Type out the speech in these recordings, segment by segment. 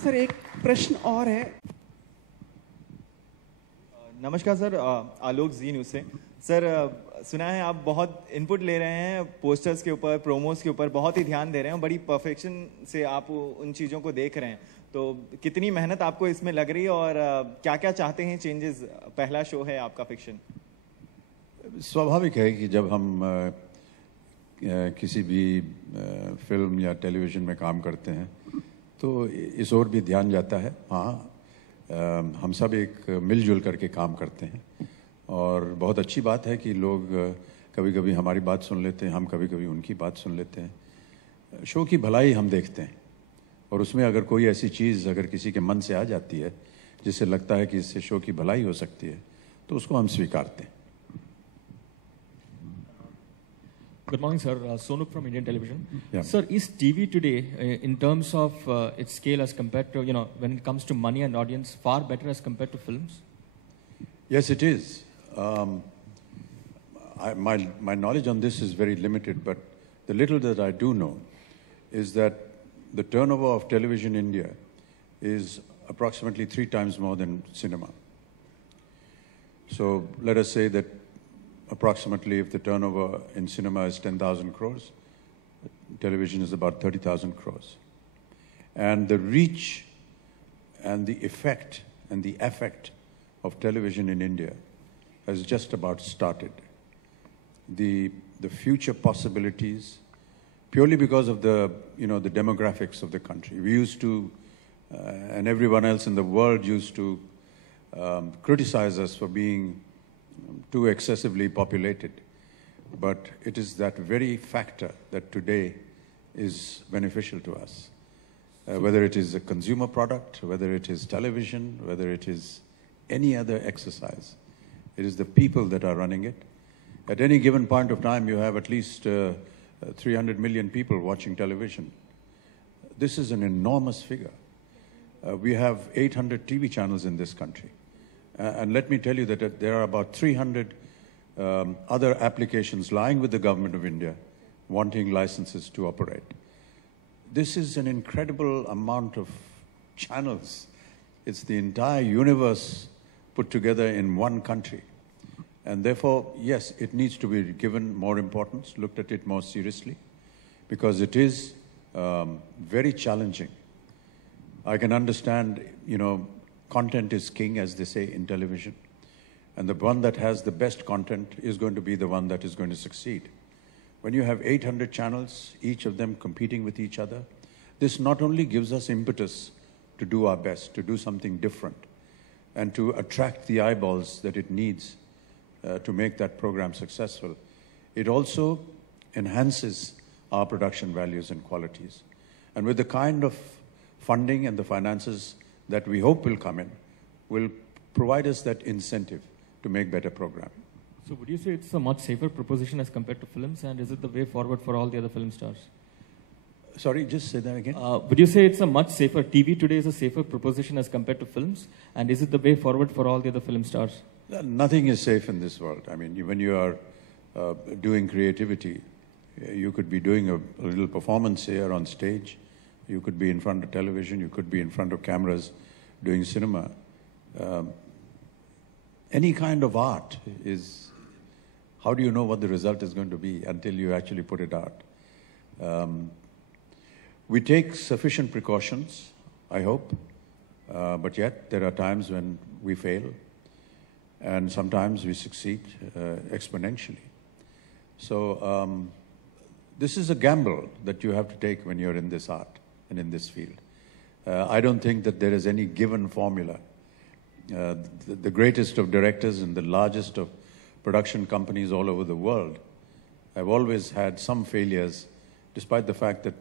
Sir एक प्रश्न और है। नमस्कार सर, आलोक जी न्यूज़ से। सर, सुना है आप बहुत इनपुट ले रहे हैं पोस्टर्स के ऊपर, प्रोमोस के ऊपर बहुत ही ध्यान दे रहे हैं, बड़ी परफेक्शन से आप उन चीज़ों को देख रहे हैं। तो कितनी मेहनत आपको इसमें लग रही है और क्या क्या चाहते हैं चेंजेस? पहला शो है आपका फिक्शन। स्वाभाविक है कि जब हम किसी भी फिल्म या टेलीविज़न में काम करते हैं तो इस ओर भी ध्यान जाता है। हाँ, हम सब एक मिलजुल करके काम करते हैं और बहुत अच्छी बात है कि लोग कभी कभी हमारी बात सुन लेते हैं, हम कभी कभी उनकी बात सुन लेते हैं। शो की भलाई हम देखते हैं और उसमें अगर कोई ऐसी चीज़ अगर किसी के मन से आ जाती है जिससे लगता है कि इससे शो की भलाई हो सकती है तो उसको हम स्वीकारते हैं। Good morning, sir. Sonuk from Indian Television. Yeah. Sir, is TV today, in terms of its scale as compared to, when it comes to money and audience, far better as compared to films? Yes, it is. My knowledge on this is very limited, but the little that I do know is that the turnover of television in India is approximately 3 times more than cinema. So let us say that approximately if the turnover in cinema is 10,000 crores, television is about 30,000 crores. And the reach and the effect and the affect of television in India has just about started. The future possibilities, purely because of the demographics of the country. We used to, and everyone else in the world used to criticize us for being too excessively populated. But it is that very factor that today is beneficial to us. Whether it is a consumer product, whether it is television, whether it is any other exercise, it is the people that are running it. At any given point of time, you have at least 300 million people watching television. This is an enormous figure. We have 800 TV channels in this country. And let me tell you that there are about 300 other applications lying with the government of India wanting licenses to operate. This is an incredible amount of channels. It's the entire universe put together in one country. And therefore, yes, it needs to be given more importance, looked at it more seriously, because it is very challenging. I can understand, content is king, as they say in television. And the one that has the best content is going to be the one that is going to succeed. When you have 800 channels, each of them competing with each other, this not only gives us impetus to do our best, to do something different, and to attract the eyeballs that it needs to make that program successful, it also enhances our production values and qualities. And with the kind of funding and the finances that we hope will come in, will provide us that incentive to make better programming. So would you say it's a much safer proposition as compared to films, and is it the way forward for all the other film stars? Sorry, just say that again. Would you say it's a much safer, TV today is a safer proposition as compared to films, and is it the way forward for all the other film stars? Nothing is safe in this world. I mean, when you are doing creativity, you could be doing a little performance here on stage, you could be in front of television, you could be in front of cameras doing cinema. Any kind of art is, how do you know what the result is going to be until you actually put it out? We take sufficient precautions, I hope, but yet there are times when we fail, and sometimes we succeed exponentially. So this is a gamble that you have to take when you're in this art and in this field. I don't think that there is any given formula. The greatest of directors and the largest of production companies all over the world have always had some failures, despite the fact that,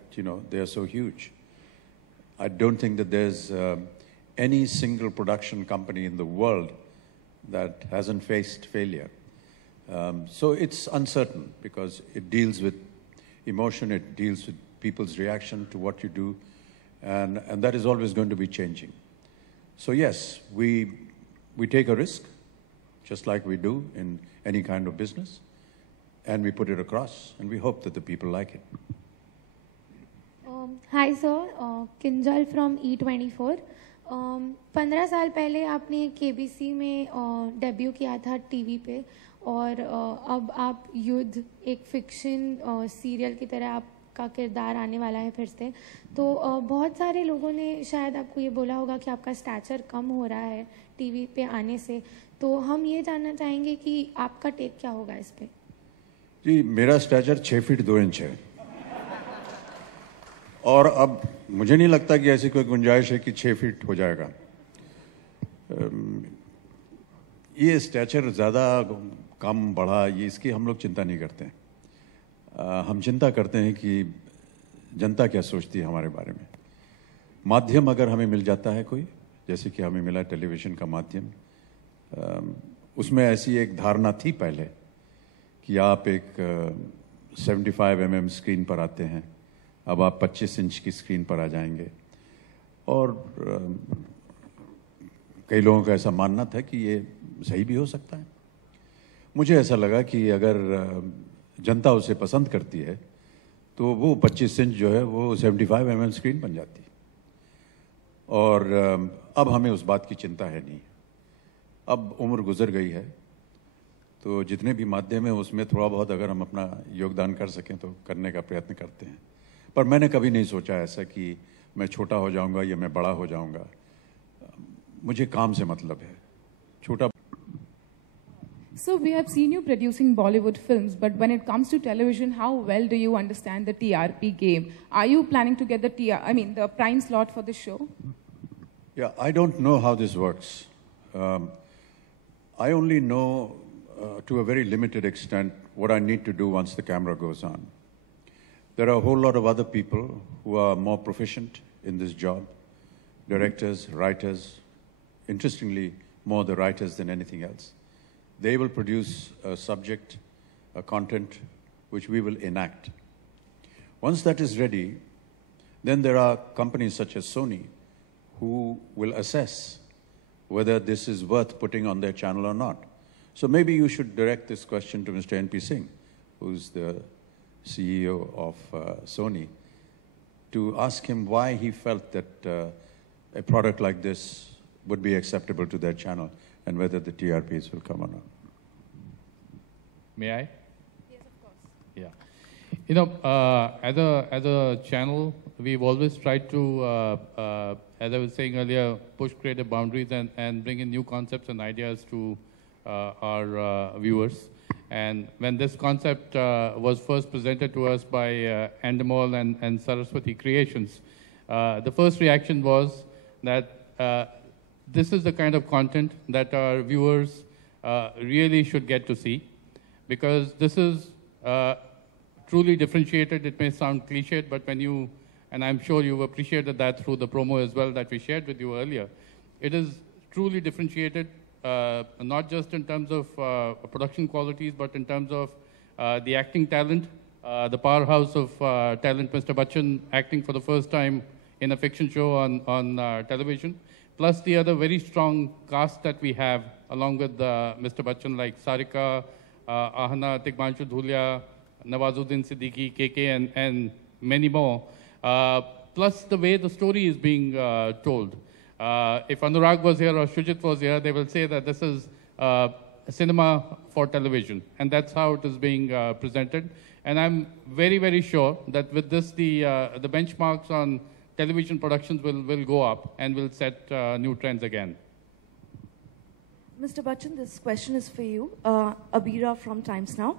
they are so huge. I don't think that there's any single production company in the world that hasn't faced failure. So it's uncertain because it deals with emotion, it deals with people's reaction to what you do, and that is always going to be changing. So yes, we take a risk, just like we do in any kind of business, and we put it across, and we hope that the people like it. Hi sir, Kinjal from E24। 15 साल पहले आपने KBC में debut किया था TV पे, और अब आप युद्ध एक फिक्शन सीरियल की तरह आपका किरदार आने वाला है फिर से। तो बहुत सारे लोगों ने शायद आपको ये बोला होगा कि आपका स्टैचर कम हो रहा है टीवी पे आने से। तो हम ये जानना चाहेंगे कि आपका टेक क्या होगा इस पे। जी, मेरा स्टैचर 6 फीट 2 इंच है, और अब मुझे नहीं लगता कि ऐसी कोई गुंजाइश है कि 6 फीट हो जाएगा। ये स्टैचर ज़्यादा कम बढ़ा, ये इसकी हम लोग चिंता नहीं करते हैं। हम चिंता करते हैं कि जनता क्या सोचती है हमारे बारे में। माध्यम अगर हमें मिल जाता है कोई, जैसे कि हमें मिला टेलीविज़न का माध्यम, उसमें ऐसी एक धारणा थी पहले कि आप एक 75 mm स्क्रीन पर आते हैं, अब आप 25 इंच की स्क्रीन पर आ जाएंगे। और कई लोगों का ऐसा मानना था कि ये सही भी हो सकता है। मुझे ऐसा लगा कि अगर जनता उसे पसंद करती है तो वो 25 इंच जो है वो 75 mm स्क्रीन बन जाती है। और अब हमें उस बात की चिंता है नहीं। अब उम्र गुजर गई है, तो जितने भी माध्यम है उसमें थोड़ा बहुत अगर हम अपना योगदान कर सकें तो करने का प्रयत्न करते हैं। पर मैंने कभी नहीं सोचा ऐसा कि मैं छोटा हो जाऊंगा या मैं बड़ा हो जाऊंगा। मुझे काम से मतलब है। छोटा So we have seen you producing Bollywood films, but when it comes to television, how well do you understand the TRP game? Are you planning to get the prime slot for the show? Yeah, I don't know how this works. I only know to a very limited extent what I need to do once the camera goes on. There are a whole lot of other people who are more proficient in this job, directors, writers, interestingly, more the writers than anything else. They will produce a subject, a content, which we will enact. Once that is ready, then there are companies such as Sony who will assess whether this is worth putting on their channel or not. So maybe you should direct this question to Mr. N.P. Singh, who's the CEO of Sony, to ask him why he felt that a product like this would be acceptable to their channel and whether the TRPs will come or not. May I? Yes, of course. Yeah. You know, as a channel, we've always tried to, as I was saying earlier, push creative boundaries and bring in new concepts and ideas to our viewers. And when this concept was first presented to us by Endemol and Saraswati Creations, the first reaction was that this is the kind of content that our viewers really should get to see, because this is truly differentiated. It may sound cliched, but when you, and I'm sure you've appreciated that through the promo as well that we shared with you earlier, it is truly differentiated, not just in terms of production qualities, but in terms of the acting talent, the powerhouse of talent, Mr. Bachchan acting for the first time in a fiction show on television, plus the other very strong cast that we have along with Mr. Bachchan, like Sarika, Ahana, Tigmanshu Dhulia, Nawazuddin Siddiqui, KK, and many more, plus the way the story is being told. If Anurag was here or Shujit was here, they will say that this is a cinema for television, and that's how it is being presented. And I'm very, very sure that with this, the benchmarks on television productions will go up and will set new trends again. Mr. Bachchan, this question is for you. Abira from Times Now.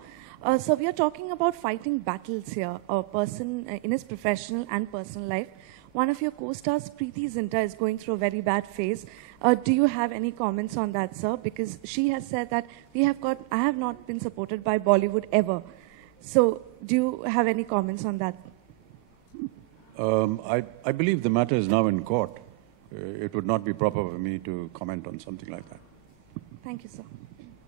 So we are talking about fighting battles here, a person in his professional and personal life. One of your co-stars, Preeti Zinta, is going through a very bad phase. Do you have any comments on that, sir? Because she has said that I have not been supported by Bollywood ever. So do you have any comments on that? I believe the matter is now in court. It would not be proper for me to comment on something like that. Thank you, sir.